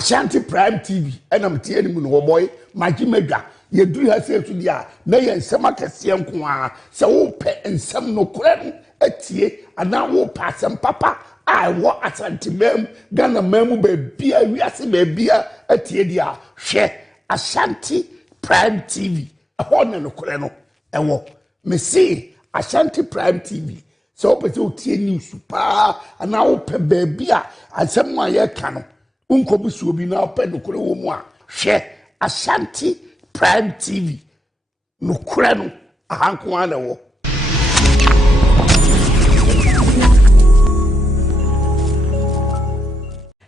Ashanti Prime TV and I'm telling you no boy Majimega ye do ha say to dia na ye nsema kese nko a se wo pe nsem no kora atie ana wo pasem papa I wo Ashanti mem Ghana mem be bia wiase be bia atie dia hwe Ashanti Prime TV ho na no kora no ewo me see Ashanti Prime TV so pe so tie news pa ana wo pe be bia asem a ye ka no unkobusu obi na ope nokure wo mu a hwe Ashanti Prime TV nokure no ahanko ana wo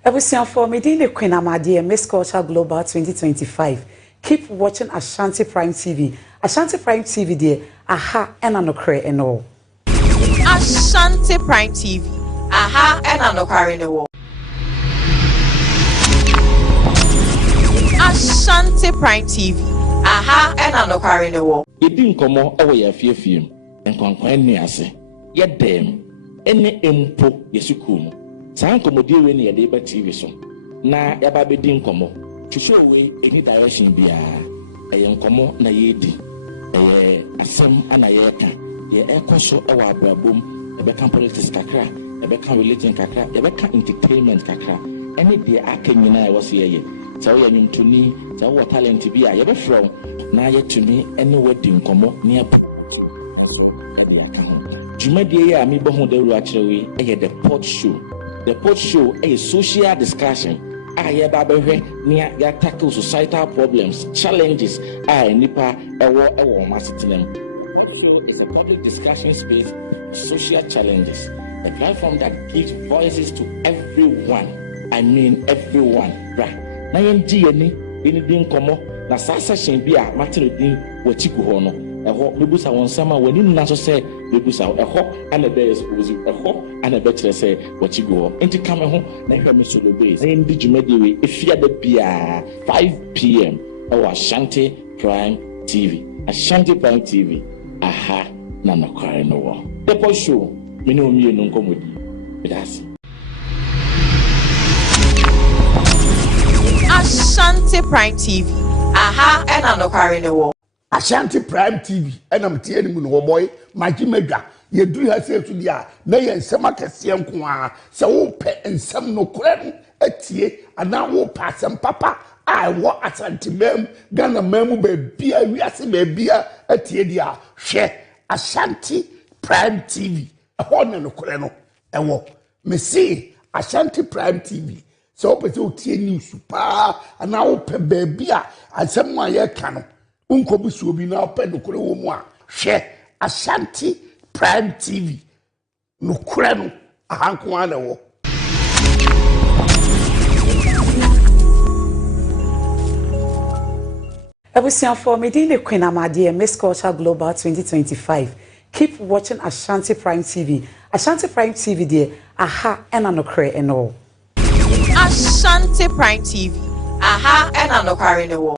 Ebusian for Medina Queen Amadi Miss Culture Global 2025. Keep watching Ashanti Prime TV. Ashanti Prime TV there aha and anokre and all. Ashanti Prime TV aha and anokre and all. Ashanti Prime TV aha and anokre and all. Yedi nkomo ewo ya fiefiem nkwankwan ni ase ye dem ene empo yesukum san komodie we ne yede ba TV so na yaba bedi nkomo twhwe we any direction bia eye nkomo na yedi asem ana ye ka ye ekoso ewa abrabom ebe kan politics kakra ebe kan religion kakra ebe kan entertainment kakra any dey akanyina e wose ye so ye nyumtuni so what talent bia ye be from na ye tumi any wedding nkomo ne so e dey aka ho jumadie ya mi bohu de ru akyerewe e the pot show. The pot show is social discussion. I tackle societal problems, challenges. Nipa ewo masitinem. Pot show is a public discussion space, social challenges. A platform that gives voices to everyone. I mean everyone. Right. Na yenji ni din komo na sasa shenbia matino din wachiku hono. Eho mebusa wonsama wani naso se mebusa eho ana be suppose eho ana be kire se wachigo enti kame ho na hwe me solo base na ndi jumadi we efia da bia 5 p.m. Ashanti Prime TV. Ashanti Prime TV aha na nakware no wo the post show me no mi enu nkomodi that's Ashanti Prime TV aha and nakware no wo Ashanti Prime TV and I'm telling you no boy Majimega ye do ha say to dia na ye nsema kese nko a se wo pe nsem no kora atie ana wo pasem papa I wo Ashanti mem Ghana mem be bia wiase be bia atie dia hwe Ashanti Prime TV ho na no kora no ewo me see Ashanti Prime TV so pe so tie news pa ana wo pe be bia asem a ye ka no unkobusu obi na ope nokure wo mu a hwe Ashanti Prime TV nokure no ahanko ana wo Ebusian for Medina Queen Amadi Miss Culture Global 2025. Keep watching Ashanti Prime TV. Ashanti Prime TV there aha and anokre and all. Ashanti Prime TV aha and anokre and all.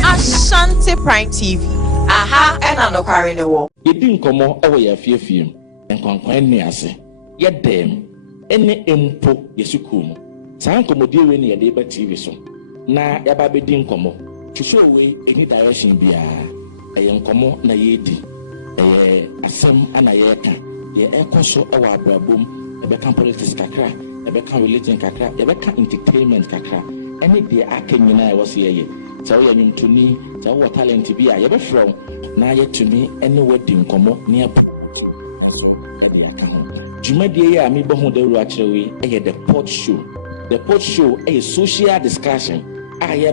Ashanti Prime TV aha and anokare ne wo yedi nkomo ewo ya fiefiem nkwankwan ni ase ye dem ene empo yesukum san komodie we ne yede ba TV so na yaba bedi nkomo twhwe we any direction bia eye nkomo na yedi asem ana ye ka ye ekoso ewa abrabom ebe kan politics kakra ebe kan religion kakra ebe kan entertainment kakra any dey akanyina e wose ye so ye nyumtuni so what talent bia ye be from na ye tumi any wedding nkomo ne so e dey aka ho jumadie ya mi bohu de ru akyerewe e the pot show. The pot show is social discussion. Ya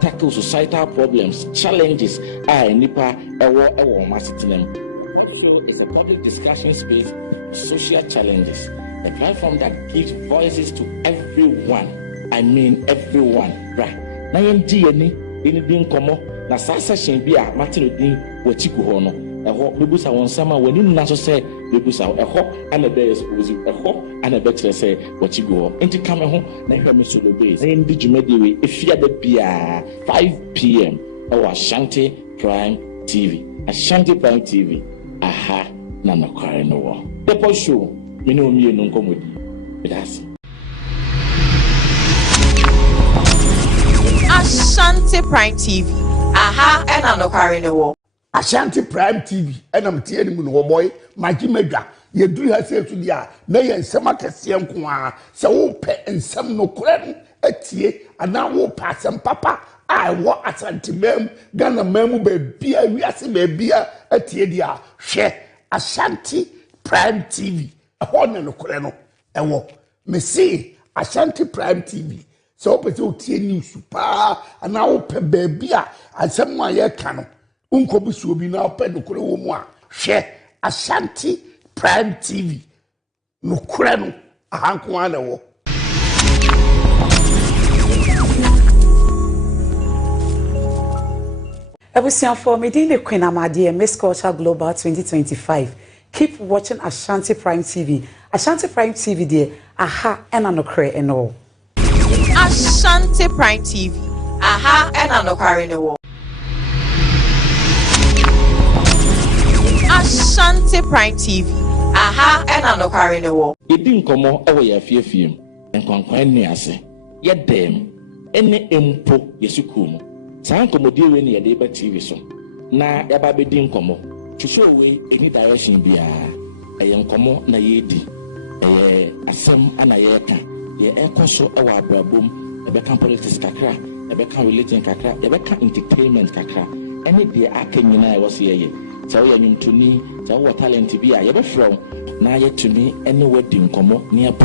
tackle societal problems, challenges. Nipa ewo masitinem. Pot show is a public discussion space, social challenges. A platform that gives voices to everyone. I mean everyone. Right. Na yenji ni din komo na sasa shenbia matino din wachiku hono. Eho mebusa wonsama wani naso se mebusa eho ana be suppose eho ana be kire se wachigo enti kame ho na hwe me solo base na ndi jumadi we efia da bia 5 p.m. Ashanti Prime TV. Ashanti Prime TV aha na nakware no wo the post show me no me no nkɔmmɔdi that's Ashanti Prime TV. Aha, and nokware ne wo. Ashanti Prime TV enam tie ni mu no boy magi medwa ye duru ha se tu dia na ye nsem akese nko a se wo pe nsem no kore no atie ana wo pa asem papa a wo Ashanti mem Ghana mem be bia wiase be bia atie dia hwe Ashanti Prime TV ho ne no kore no ewo me see Ashanti Prime TV so pe se tie news pa ana wo pe be bia asem a ye ka no unkobusu obi na ope nokure wo mu a hwe Ashanti Prime TV nokure no ahanko ana wo Ebusian for meeting the Queen Amadi Miss Culture Global 2025. Keep watching Ashanti Prime TV. Ashanti Prime TV there, aha and anokre and all. Ashanti Prime TV. Aha, and nokware ne wo. Ashanti Prime TV. Aha, and nokware ne wo. Yedi nkɔmmɔ ɛwɔ yɛ afiefiem nkwankwan ne ase yɛdɛm ɛne empo yɛsukuo mu saa nkɔmmɔdie wei ne yɛde ba TV so na yɛba bɛdi nkɔmmɔ twehwɛ wei ɛni direction biara ɛyɛ nkɔmmɔ na yɛdi ɛyɛ asɛm ana yɛka yɛ ɛkɔ so ɛwɔ abrabom yɛbɛka politics kakra yɛbɛka religion kakra yɛbɛka entertainment kakra ɛne deɛ aka nyinaa ɛwɔ so yɛyɛ sɛ woyɛ nnwomtoni sɛ wowɔ talent bi a yɛbɛfrɛ wo na yɛtumi ɛne wadi nkɔmmɔ ne ɛpo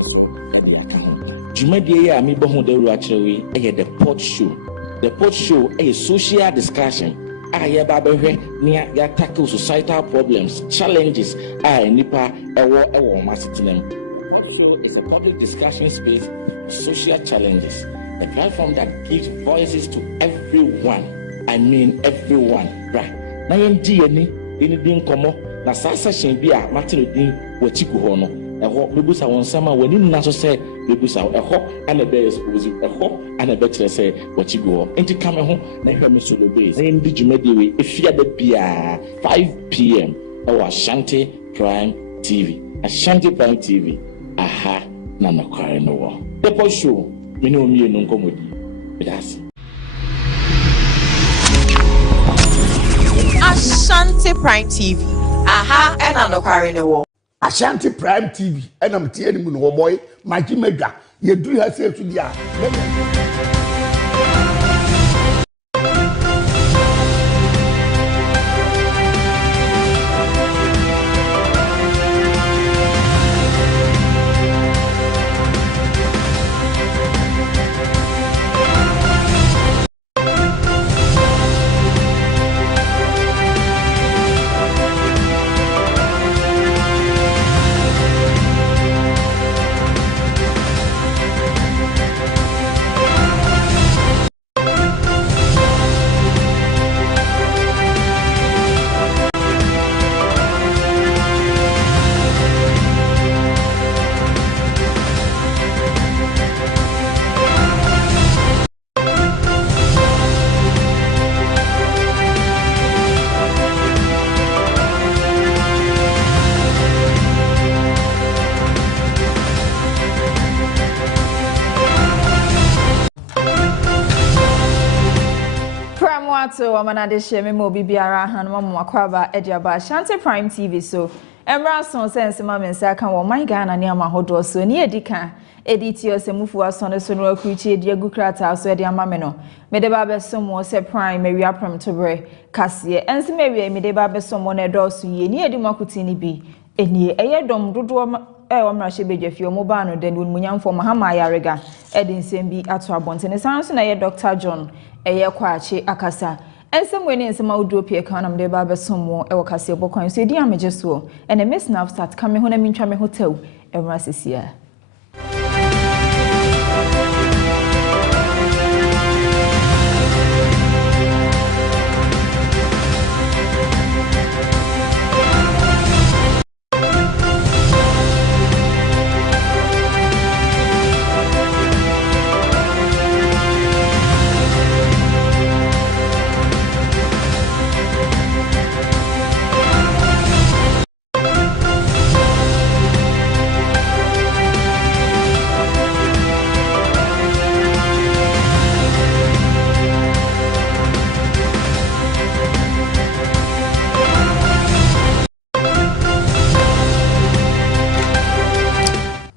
nso ɛde aka ho dwumadie yi a mebɔ ho dawuro akyerɛ wei ɛyɛ the pot show. The pot show ɛyɛ social discussion a yɛba bɛhwɛ ne yɛatackle societal problems challenges a nipa ɛwɔ wɔn asetena mu. Pot show is a public discussion space for social challenges, a platform that gives voices to everyone. I mean everyone. Right. Na yɛndi yɛni di nkɔmmɔ na saa session bi a matero din wɔtiku hɔ no ɛhɔ bebusa wɔn nsɛm a wɔn nna so sɛ bebusa ɛhɔ ana bɛ expose ɛhɔ ana bɛ kyerɛ sɛ wɔtiku hɔ nti ka me ho na hwɛ me solo base na yɛndi dwumadi wei efia da bia 5 p.m. ɛwɔ Ashanti Prime TV. Ashanti Prime TV aha na nokware no wɔ the pot show me ne omi no nkɔmmɔdi that's Ashanti Prime TV. Aha, and nokware ne wo. Ashanti Prime TV enam tie ni mu no boy magi medwa ye duru ha se tu dia Premotobre wamanade sheme mo bibiara hanoma mo akwaba ediaba Ashanti Prime TV so emra son sense ma mensa kan wo man Ghana ne amahodo so ne edika editio semufu asone so no akuchi edi agukrata so edi amame no mede ba besomo se Prime mewia Premotobre Kaseɛ ense mewia mede ba besomo na edo so ye ne edi makuti ni bi enie eye dom dodo wamra shebedwafie omo ba no den wonmunyamfo mahama yarega edi nsem bi ato abonte ne sanso na ye Dr. John eye kwache akasa ensem weni ensem awudo pie kan nam de ba besomo e wo Kaseɛbɔ kwan so edi ameje so ene miss now start kame ho na mintwa me hotel emra sesia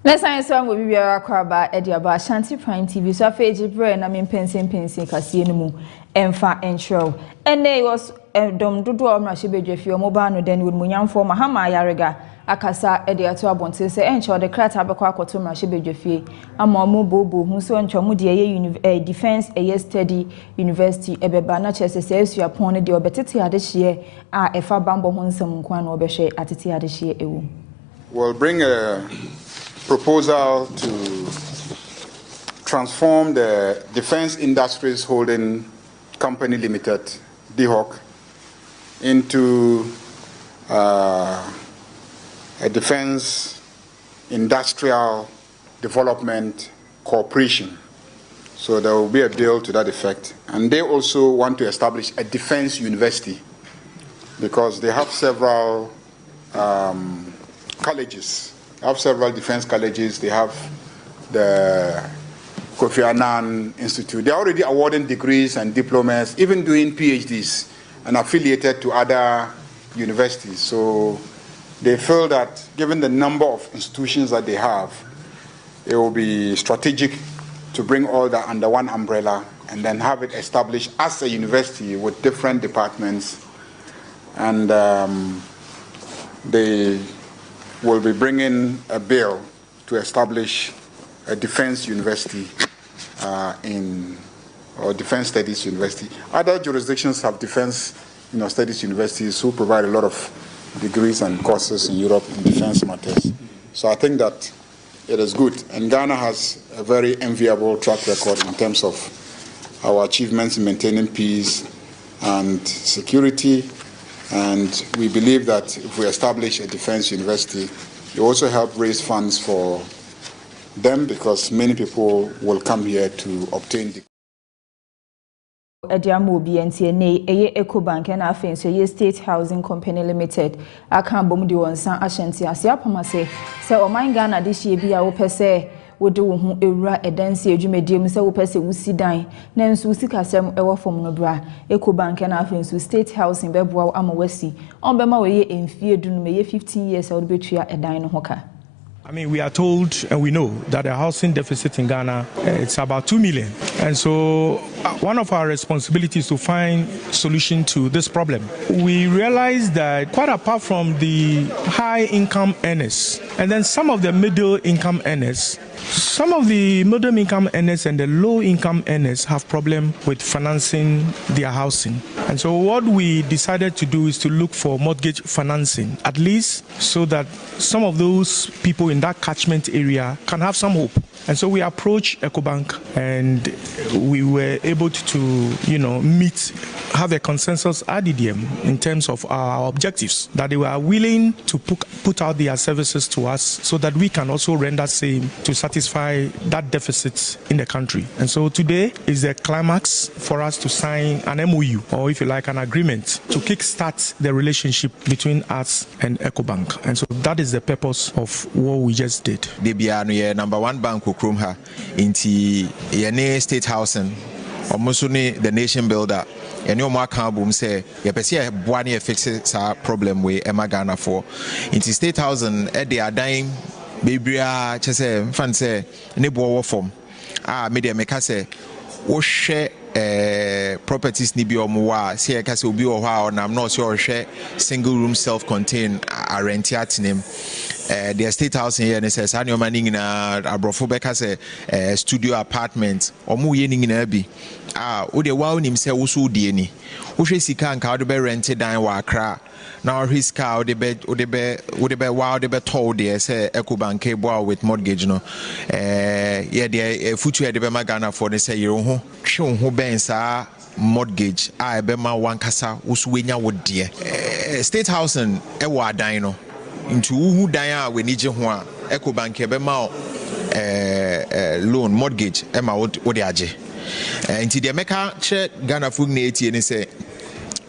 Let's say so we be akwaba ediaba Ashanti Prime TV so afeji bre na me pensen kase enu emfa enhrow ene was dom dodo omrahye bedwafi omoba no den won munyamfo mahama yarega akasa ediato abonte se encho de krata abekwa akoto omrahye bedwafi ama omo bobo hu so encho mo de ye defense study university ebeba na chese se esua pon de obetete adehye a efa bambo ho nsam nkwa na obehwe atete adehye ewu. We'll bring a proposal to transform the Defense Industries Holding Company Limited, DHOC, into a Defense Industrial Development Corporation. So there will be a bill to that effect. And they also want to establish a defense university because they have several colleges. They have several defense colleges. They have the Kofi Annan Institute. They're already awarding degrees and diplomas, even doing PhDs, and affiliated to other universities. So they feel that given the number of institutions that they have, it will be strategic to bring all that under one umbrella and then have it established as a university with different departments. And they will be bringing a bill to establish a defense university or defense studies university. Other jurisdictions have defense studies universities who provide a lot of degrees and courses in Europe in defense matters. So I think that it is good. And Ghana has a very enviable track record in terms of our achievements in maintaining peace and security. And we believe that if we establish a defense university, it will also help raise funds for them because many people will come here to obtain the Ediamo BNTNA, EcoBank, and Afenso, State Housing Company Limited. I can't bomb the one San Ashanti as Yapamase. So, my Ghana this year be our pese. Would do a dance a medium so person will sit down. Nance will seek Kasem ever from Nobra, EcoBank and Afenso State House in Bebwa Amawesi. On Bema way in fear do me 15 years old betray a dine hocker. I mean, we are told and we know that the housing deficit in Ghana it's about 2 million. And so one of our responsibilities is to find solution to this problem. We realize that quite apart from the high income earners and then some of the middle income earners, some of the middle income earners and the low income earners have problem with financing their housing. And so what we decided to do is to look for mortgage financing, at least so that some of those people in that catchment area can have some hope. And so we approached EcoBank and we were able to, have a consensus ADDM in terms of our objectives, that they were willing to put out their services to us so that we can also render same to satisfy that deficit in the country. And so today is the climax for us to sign an MOU, or if you like, an agreement to kickstart the relationship between us and EcoBank. And so that is the purpose of what we just did. DBA number one bank Krumha into Yane State Housing or Musuni the nation builder. And no more can boom say, Yapesia Buani fixes our problem with Emma Ghana for into State Housing at the Adaim, Bibria, Chese, Fancy, Nebo form. Media Mekase, Oshe. Properties ni bi omowa se kase obi o hwa na am not sure share single room self-contained rent at name the state house here says anyo mani na abrofo beka say studio apartment omo ye ni na bi o de wa onim se wo so die ni wo hwe sika nka wo de be rent dan wa Accra na o riska wo de be wa de be told there say EcoBank boa with mortgage no yeah the future de be magana for ne say yero ho hwe ho ben sa mortgage a be ma wankasa wo so wenya wo de state housing e wo adan no into who dan a we ni je ho a EcoBank be ma loan mortgage e ma wo de age into the meka che Ghana fug na etie ni say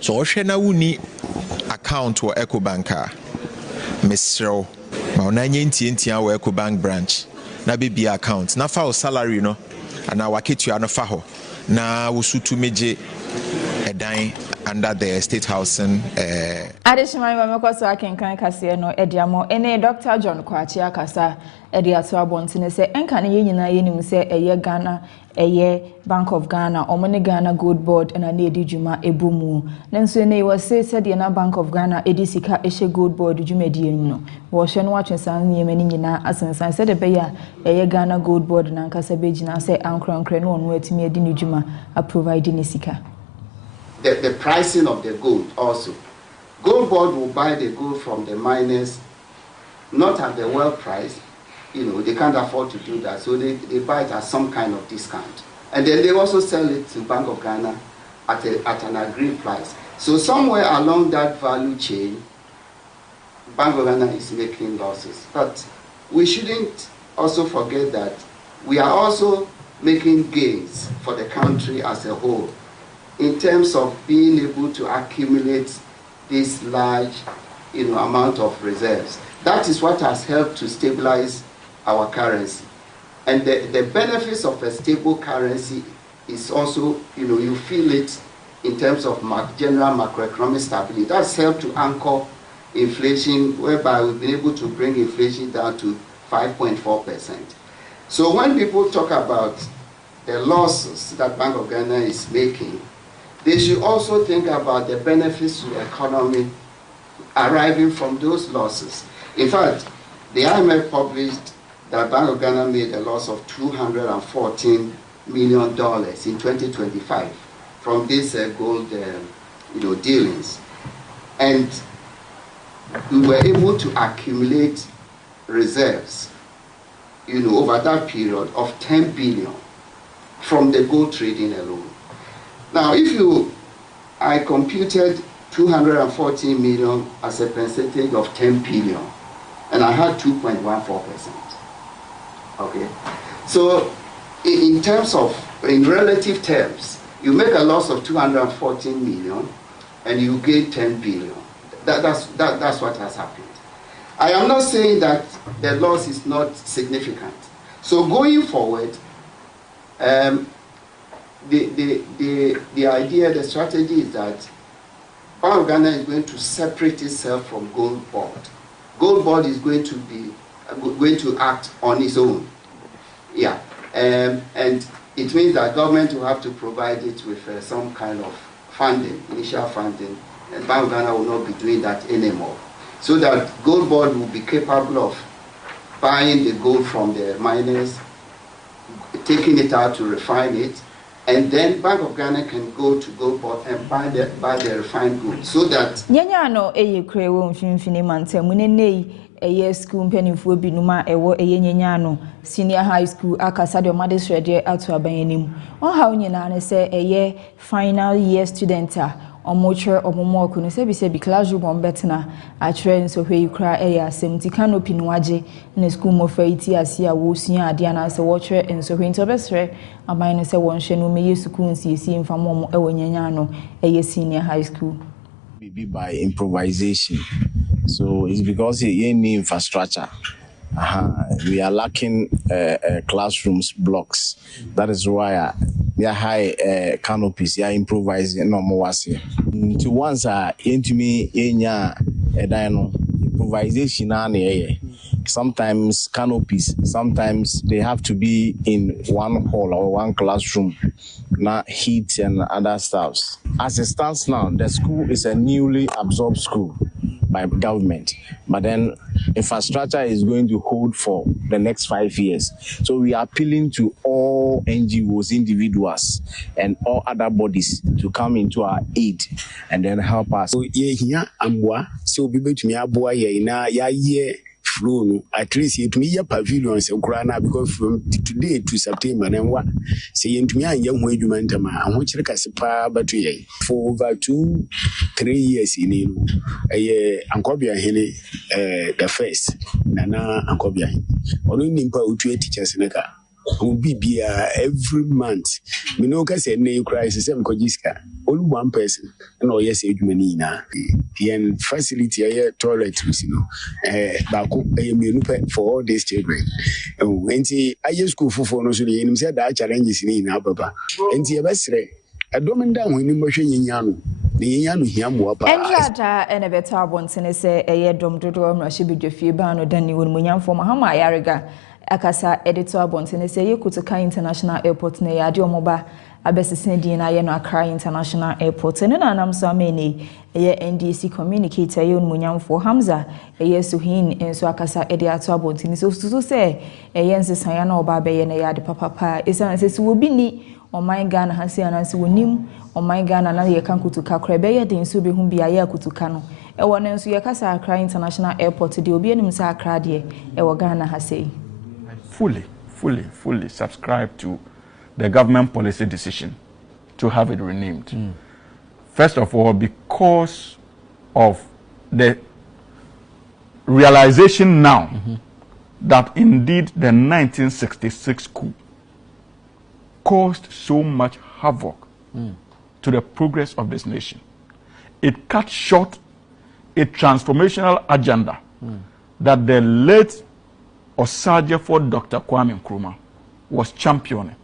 so ohwe na wuni account or EcoBank a Mr. ma na nyentia wo EcoBank branch na be account na fa salary no ana waketua no fa ho na wo sutu meje edan under the state housing. Additionally, when we so I can Kaseɛbɔ no Ediamo, any Dr. John Kwachi Akasa, Ediato Abontine say, Enkani Yina Yenim say a year Ghana, a year Bank of Ghana, Omani Ghana Gold Board, and a Nedi Juma Ebumu. Then so ne was said the Bank of Ghana, Edisika Eshe Gold Board, Jumediano. Washen watching San Yemenina, as I said a bear, a year Ghana Gold Board, and Kasabejina say, Ankron Creno, and where to me a Dinujuma, a providing Isika. The pricing of the gold also. Gold Board will buy the gold from the miners, not at the well price. They can't afford to do that, so they buy it at some kind of discount. And then they also sell it to Bank of Ghana at an agreed price. So somewhere along that value chain, Bank of Ghana is making losses. But we shouldn't also forget that we are also making gains for the country as a whole in terms of being able to accumulate this large amount of reserves. That is what has helped to stabilize our currency. And the benefits of a stable currency is also, you feel it in terms of general macroeconomic stability. That's helped to anchor inflation, whereby we've been able to bring inflation down to 5.4%. So when people talk about the losses that Bank of Ghana is making, they should also think about the benefits to the economy arriving from those losses. In fact, the IMF published that Bank of Ghana made a loss of $214 million in 2025 from these gold dealings. And we were able to accumulate reserves over that period of 10 billion from the gold trading alone. Now, I computed 214 million as a percentage of 10 billion, and I had 2.14%. Okay, so in relative terms, you make a loss of 214 million, and you gain 10 billion. That's what has happened. I am not saying that the loss is not significant. So going forward, the idea, the strategy is that Bank of Ghana is going to separate itself from Gold Board. Gold Board is going to act on its own. Yeah, and it means that government will have to provide it with some kind of funding, initial funding, and Bank of Ghana will not be doing that anymore. So that Gold Board will be capable of buying the gold from the miners, taking it out to refine it, and then Bank of Ghana can go to Gold Board and buy the refined gold, so that. Nyanya no krewo mfimfini mantemunene school penifo binuma ewo nyanya no senior high school akasa de omade srede atu abanyanim. On how nyina ne se final year student omochre omomoku no se bi classroom on betna a train so hwe yukra asem canopy no age na school mo faiti asia wo sua ade na se wo chre enso hwe ntobesre aban no se won hwe no me school nsiesie mfamo ewo nyanya no senior high school by improvisation. So it's because you need infrastructure. We are lacking classrooms blocks. That is why we are high canopies. We are improvising no more. To once into me improvisation. Sometimes canopies. Sometimes they have to be in one hall or one classroom. Not heat and other stuffs. As it stands now, the school is a newly absorbed school by government, but then infrastructure is going to hold for the next 5 years. So we are appealing to all NGOs, individuals, and all other bodies to come into our aid and then help us. So so be to me flow at least it me pavilions because from today to September and what say to me and young wage man I want you but for over 2-3 years in Ankobia Hene the first Nana Ankobia only nimpa teachers in a will be every month. We know because a crisis only one person and all yes na the facility toilet back for all these children. And I use school for no so the said that challenges in Ababa. And the best I don't down when you ne yenya no hia mboa pa Endrada ene beta abontene se eye dom dodo mrahye bedwafie ba no dani won munyamfo mahama ayarega akasa editor abontene se ye kutuka international airport na yade omoba abesese din na ye no Accra International Airport ene na anam so amene eye NDC communicator ye munyamfo Hamza eye Suhin enso akasa edi ato abontene so susu se eye nsesan ya na oba be ye na yade papa esan se wo bi ni oman Ghana hasi anansi wonim oman Ghana na ye kan kutuka krebe ye den so be hu bia ye kutuka no e wona nso ye kasa Accra International Airport de obi enim sa Accra de e wo Ghana hasi fully subscribe to the government policy decision to have it renamed. First of all, because of the realization now that indeed the 1966 coup caused so much havoc to the progress of this nation. It cut short a transformational agenda that the late Osagyefo Dr. Kwame Nkrumah was championing.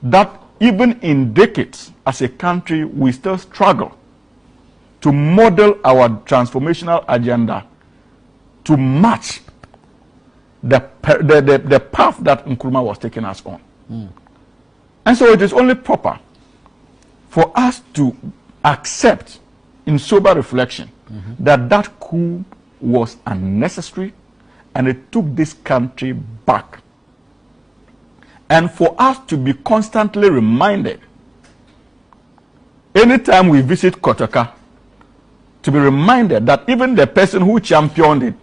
That even in decades as a country, we still struggle to model our transformational agenda to match the path that Nkrumah was taking us on. And so it is only proper for us to accept in sober reflection that coup was unnecessary and it took this country back. And for us to be constantly reminded, anytime we visit Kotoka, to be reminded that even the person who championed it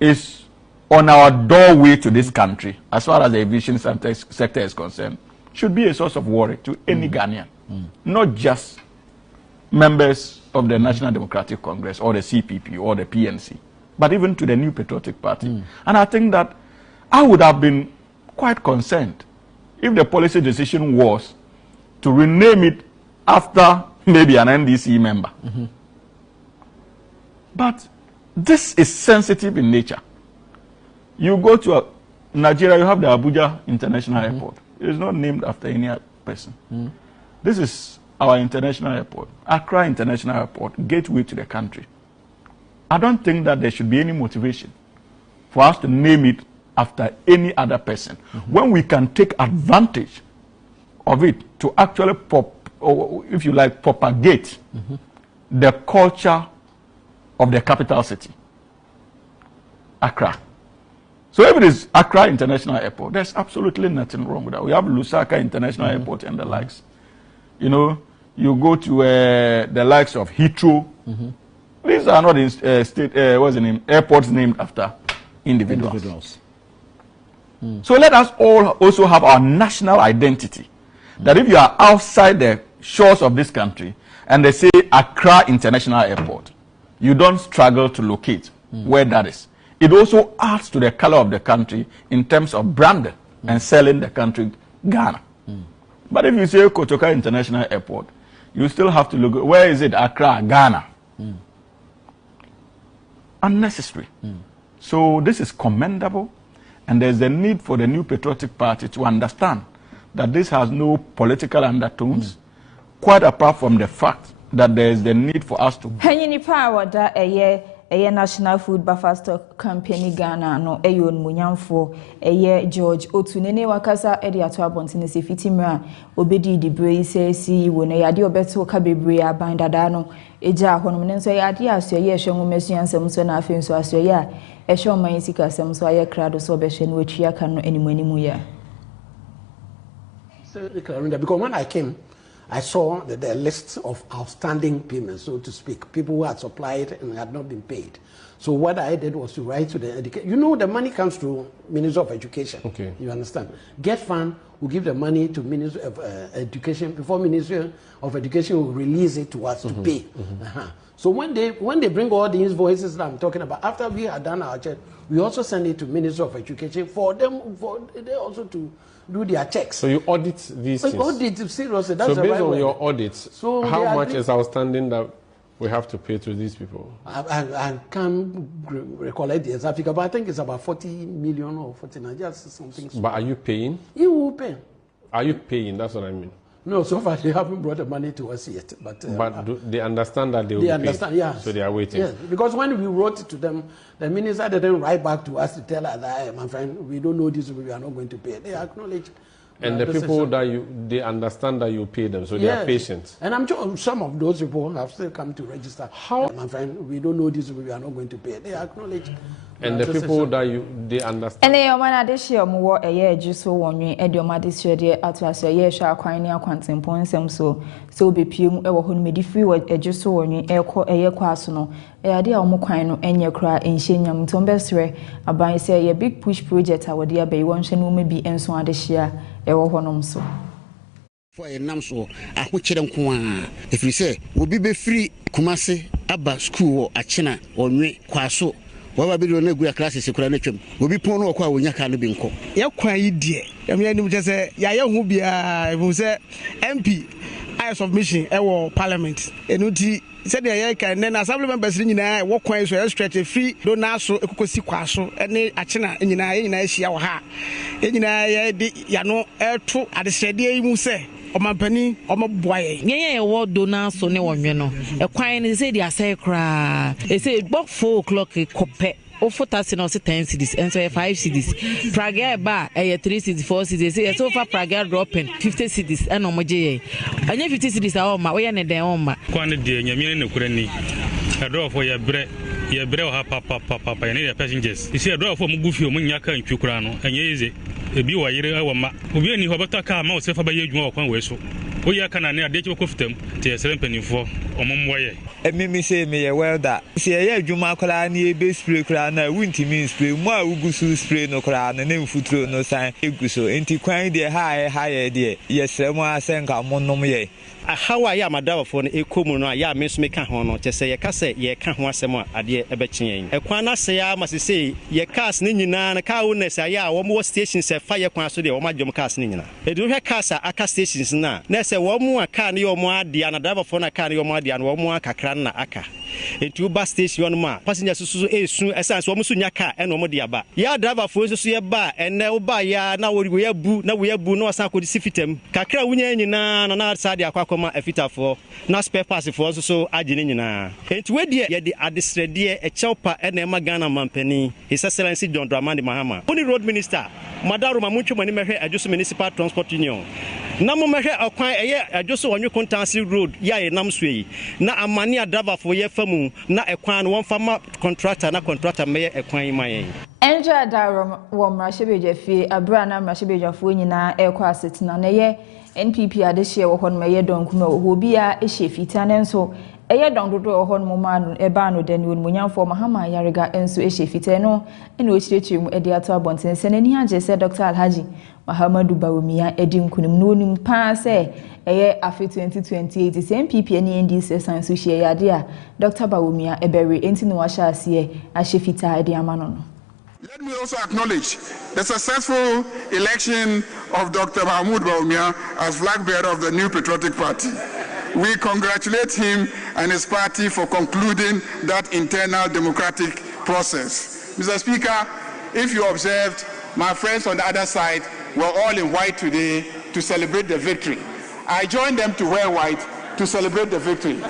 is on our doorway to this country, as far as the aviation sector is concerned, should be a source of worry to any Ghanaian, not just members of the National Democratic Congress or the CPP or the PNC, but even to the New Patriotic Party. And I think that I would have been quite concerned if the policy decision was to rename it after maybe an NDC member. But this is sensitive in nature. You go to Nigeria, you have the Abuja International Airport. It is not named after any person. This is our international airport, Accra International Airport, gateway to the country. I don't think that there should be any motivation for us to name it after any other person when we can take advantage of it to actually if you like, propagate the culture of the capital city, Accra. So if it is Accra International Airport, there's absolutely nothing wrong with that. We have Lusaka International Airport and the likes. You know, you go to the likes of Heathrow. These are not what's the name? Airports named after individuals. So let us all also have our national identity. That if you are outside the shores of this country and they say Accra International Airport, you don't struggle to locate where that is. It also adds to the color of the country in terms of branding and selling the country Ghana. But if you say Kotoka International Airport, you still have to look, where is it? Accra, Ghana. Unnecessary. So this is commendable, and there's a need for the New Patriotic Party to understand that this has no political undertones, quite apart from the fact that there is the need for us to... Eye National Food Buffer Stock Company Ghana no eyon munyamfo eye George Otunene wakasa edi ato abontene se fitimra obedi dibre se si wona yade obeto ka bebre aban dada no eja honom ne nso yade aso ye hwenwo mesuansem so na afen so aso ye a ehwe oman sika sem so aye krado so obehwe no atwia ka no animanimu ya. So because when I came, I saw the list of outstanding payments, so to speak, people who had supplied and had not been paid. So what I did was to write to the education. You know, the money comes to Minister of Education. Okay. You understand? Get Fund will give the money to Minister of Education before Minister of Education will release it to us to pay. So when they bring all the invoices that I'm talking about, after we had done our check, we also send it to Minister of Education for they also to do their checks. So you audit these things? Audit, seriously. That's so based on your audits, so how much is outstanding that we have to pay to these people? I can't recollect the exact figure, but I think it's about 40 million or 49, just something. But are you paying? You will pay. Are you paying? That's what I mean. No, so far they haven't brought the money to us yet. But they understand that they will understand, pay, yeah. so they are waiting. Yes, because when we wrote to them, the minister didn't write back to us to tell us that, hey, my friend, we don't know this, we are not going to pay. They acknowledge. And the people that they understand that you pay them, so they are patient. And I'm sure some of those people have still come to register. How, my friend, we don't know this, we are not going to pay. They acknowledge. And the people that they understand. And they are man this year more a year just so one year Edio this year dear at us a year shall quine near quantum points so be pum ever who made if you were just so one year a year quasono. A idea of Moquino and your cry in Shenyam Tombesre, a by say a big push project our dear bay one shall maybe and so on this year, a honum so. For a namso, a which if you say, will be free Kumasi, Abba school or Achina or me, Quaso. Waba bi do na gu classes kura na twam obi pon no okwa wonya ka no bi nko ye kwan yi die em ya nim je se ya ye hu bia mu se MP I submission e wo parliament enuti said the can then assembly members nyina wo kwan so stretch free do na so ekokosi kwaso ene achina nyina hia wo ha nyina ye de ya no eto adesede yi mu se omampani omaboaye nyeye wo do na so ne wonwe no ekwan ne say dia say kra e say about 4 o'clock kope o fotasi no say 10 cedis and so 5 cedis praga ba 3 cedis 4 cedis say so far praga dropping 50 cedis and no moje anya 50 cedis a o ma we ne den o ma kwan de nyame ne kurani adro for ya bre o ha papa ya ne passengers isi adro for mu gufi o mu nyaka ntwukura no anya eze ebi wa yire awa ma obi ani hobata ka ma o se fa ba ye adwuma o kwan we so o ya kana ne ade ki ko fitam te esere mpanifo omommoye emimi se me ye welder se ye adwuma kora na e be spray kora na wintimi spray mu a ugusu spray no kora na mfuturo no san eguso enti kwan de ha ye de ye sremu asenka monnom ye ahawa ya madawafo no ekomu no ya meso meka ho no chese ye ka se ye ka ho asem a ade ebekyen ekwan na se ya masese ye cars ne nyina na ka wo na se ya wo mo station se fa ye kwan so de wo madwom cars ne nyina edu hwe cars aka stations na se wo mo aka ne yo mo ade na dawafo na aka ne yo mo ade na wo mo akakra na aka etu bus station ma passengers so esu essence wo mo so nya car ene wo mo de aba ya dawafo so ye ba ene wo ba ya na wo ye bu na osan ko di sifitem kakra wunya nyina na sa de akwa ma afitafo na spare parts for so agene nyina enti we de ye de adesrede e chewpa ene ma Ghana mampani His Excellency John Dramani Mahama Oni road minister Madaru Mamunchu mani mehwe Ajoso Municipal Transport Union na mo mehwe akwan eye Ajoso Onwe Kontansi Road ya ye nam swei na amani adava fo ye famu na ekwan no wonfa ma contractor meye ekwan mayen Enja Darom wo mrahyebeja fie abra na mrahyebeja fo nyina ekwa asetina na ye NPP adehye wo hon meye donkuma wo bia ehye fita ne nso eye dondodo wo hon moma eba no dani won munyamfo Mahama Yarega enso ehye fita no ene o chirechiri mu edi ato abonten se nani age se Dr. Alhaji Muhammadu Bawumia edi nkunim no nim pa se eye afi 2028 se NPP ani NDC san so hye yade a Dr. Bawumia ebere enti no wa hye ase ahye fita edi amano no. Let me also acknowledge the successful election of Dr. Mahmoud Bawumia as flag bearer of the New Patriotic Party. We congratulate him and his party for concluding that internal democratic process. Mr. Speaker, if you observed, my friends on the other side were all in white today to celebrate the victory. I joined them to wear white to celebrate the victory.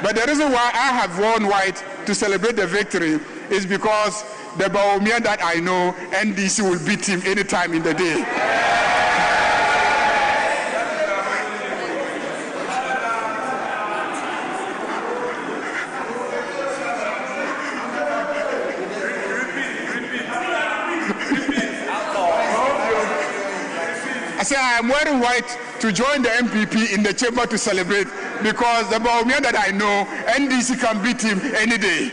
But the reason why I have worn white to celebrate the victory is because the Bawumia that I know, NDC will beat him anytime in the day. I say I am wearing white to join the MPP in the chamber to celebrate because the Bawumia that I know, NDC can beat him any day.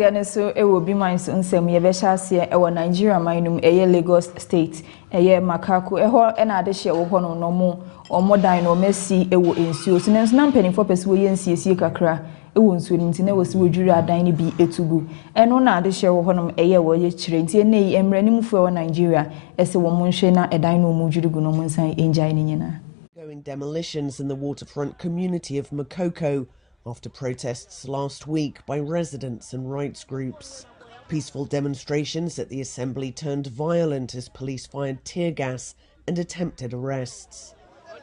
aseɛ ne so ɛwɔ bi man so nsɛm yɛbɛhyɛ aseɛ ɛwɔ Nigeria manum ɛyɛ Lagos State ɛyɛ Makako ɛhɔ ɛna ade hye ɛwɔ hɔ no mo ɔmodan no mesi ɛwɔ nsuo so nanso na mpanimfo pɛsɛ wɔyɛ nsiesie kakra ɛwɔ nsuo no nti na wɔsi wɔdwiri adan no bi etugu ɛno na ade hye ɛwɔ hɔ no ɛyɛ wɔyɛ kyerɛ nti ɛnɛ yi mmeranimfo ɛwɔ Nigeria ɛsɛ wɔn mo nhwɛ na ɛdan no mo dwiri gu no mo nsan engine ne nyinaa. Going demolitions in the waterfront community of Makoko after protests last week by residents and rights groups. Peaceful demonstrations at the assembly turned violent as police fired tear gas and attempted arrests.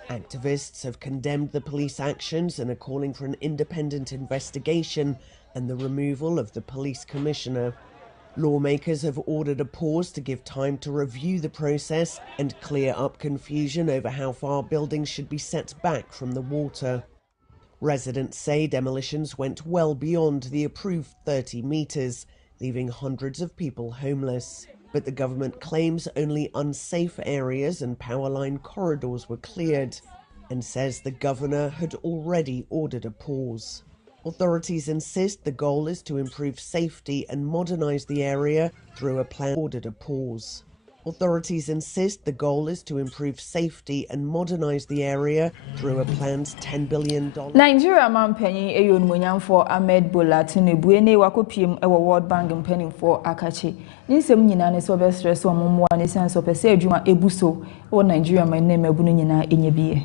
Activists have condemned the police actions and are calling for an independent investigation and the removal of the police commissioner. Lawmakers have ordered a pause to give time to review the process and clear up confusion over how far buildings should be set back from the water. Residents say demolitions went well beyond the approved 30 metres, leaving hundreds of people homeless. But the government claims only unsafe areas and power line corridors were cleared, and says the governor had already ordered a pause. Authorities insist the goal is to improve safety and modernise the area through a plan. Ordered a pause. Authorities insist the goal is to improve safety and modernise the area through a planned $10 billion. Nigeria mampenyi eyonmonyamfo Ahmed Bola Tinubu ene wakopiem ewo World Bank mpanimfo akachi. Ninsem nyina ne so be stress o mommoa ne sense opese adwuma ebuso o Nigeria man na mabu no nyina enyebie.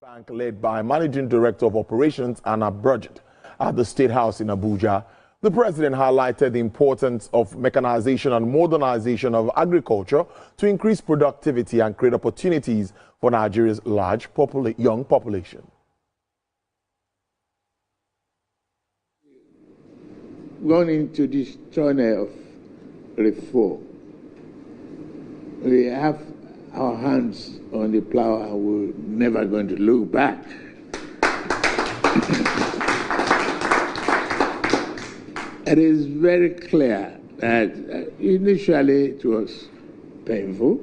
Bank led by Managing Director of Operations Anna Budget at the State House in Abuja. The president highlighted the importance of mechanization and modernization of agriculture to increase productivity and create opportunities for Nigeria's large young population. Going into this journey of reform, we have our hands on the plow and we're never going to look back. It is very clear that initially it was painful,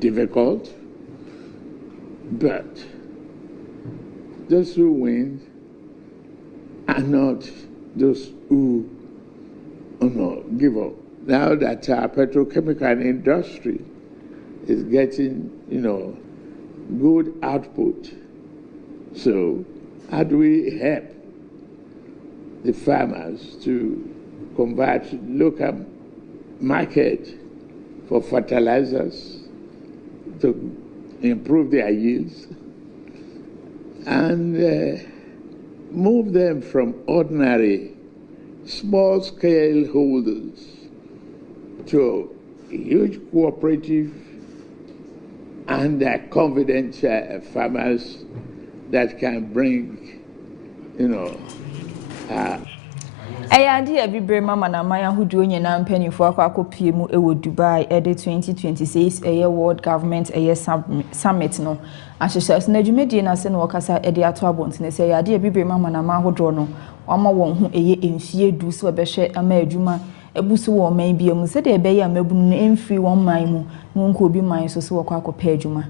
difficult, but those who win are not those who give up. Now that our petrochemical industry is getting, good output, so how do we help the farmers to convert local market for fertilizers to improve their yields and move them from ordinary small-scale holders to huge cooperative and confident farmers that can bring, Ayadi ebibre mama na maya hudu nyina mpanimfo akopie mu ewo Dubai ede 2026 World Government Summit no ahyehyɛ na dwumedie na se no wakasa ede ato abontene se ayadi ebibre mama na ma hodro no wama wɔn ho emfie du so ebehwɛ ama adwuma ebuso wɔ man bia mu se de ebeye amabunu no emfiri wɔn man mu no nko obi man so se wɔkɔ akɔpɛ adwuma.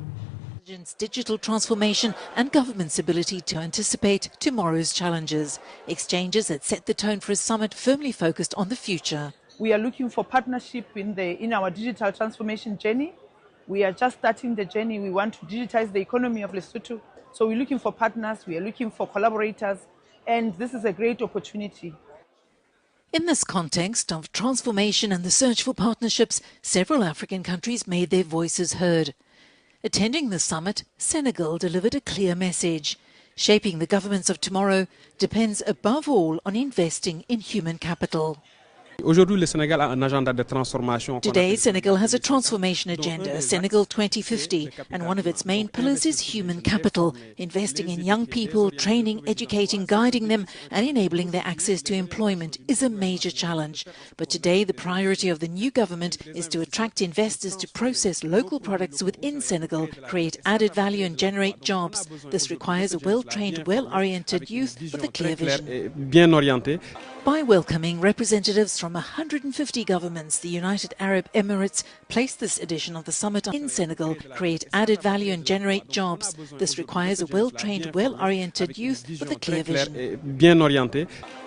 Digital transformation and government's ability to anticipate tomorrow's challenges. Exchanges that set the tone for a summit firmly focused on the future. We are looking for partnership in our digital transformation journey. We are just starting the journey. We want to digitize the economy of Lesotho. So we're looking for partners, we are looking for collaborators, and this is a great opportunity. In this context of transformation and the search for partnerships, several African countries made their voices heard. Attending the summit, Senegal delivered a clear message. Shaping the governments of tomorrow depends above all on investing in human capital. Today, Senegal has a transformation agenda, Senegal 2050, and one of its main pillars is human capital, investing in young people, training, educating, guiding them, and enabling their access to employment is a major challenge. But today, the priority of the new government is to attract investors to process local products within Senegal, create added value and generate jobs. This requires a well-trained, well-oriented youth with a clear vision. By welcoming representatives from from 150 governments, the United Arab Emirates placed this edition of the summit in Senegal, create added value and generate jobs. This requires a well-trained, well-oriented youth with a clear vision.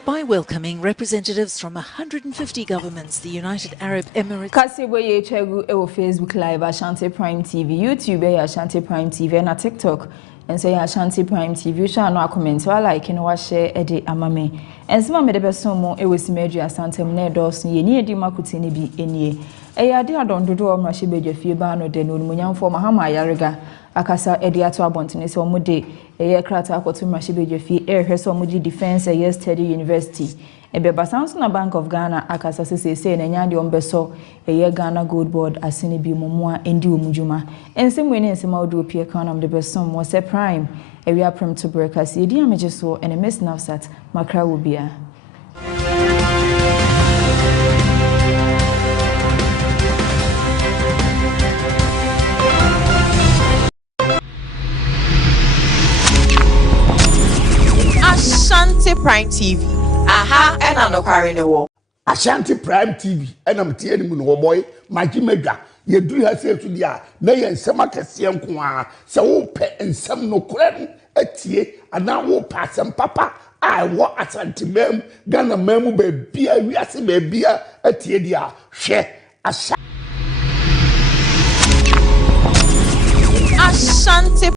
By welcoming representatives from 150 governments, the United Arab Emirates. Kaseɛbɔ ye chegu e Facebook Live Ashanti Prime TV, YouTube Ashanti Prime TV and TikTok. And say Ashanti Prime TV, shall no comment or like and wash Eddie Amame. And some made a besomo, it was Major Santem Nedos, ye near Dimakutini be in ye. A idea don't do Mashibeja Fibano de Numuyan for Mahama Yariga, Akasa Ediato Abontinis or Mude, a year crata to Mashibeja Fi Air Hesomuji Defense a year study university. A beba sounds na Bank of Ghana, Akasa say, and Yandi Ombeso, a year Ghana Gold Board, as Sinibi Mumwa, and Mujuma. And some winning some audio peer canum the best sum was a prime. A real Premotobre as Yedi Amageso and a miss Nafsat, Makra will be a. Ashanti Prime TV. Aha, and I'm not carrying the war. Ashanti Prime TV, and I'm telling you, no boy, Maggie Mega. You do have to do ya, nay, and some Kaseɛbɔ kwa, so pet and some no credit, a tea, and now will pass some papa. I want Ashanti mem, Ghana memu baby, we are some baby, a tea, dear, share Ashanti.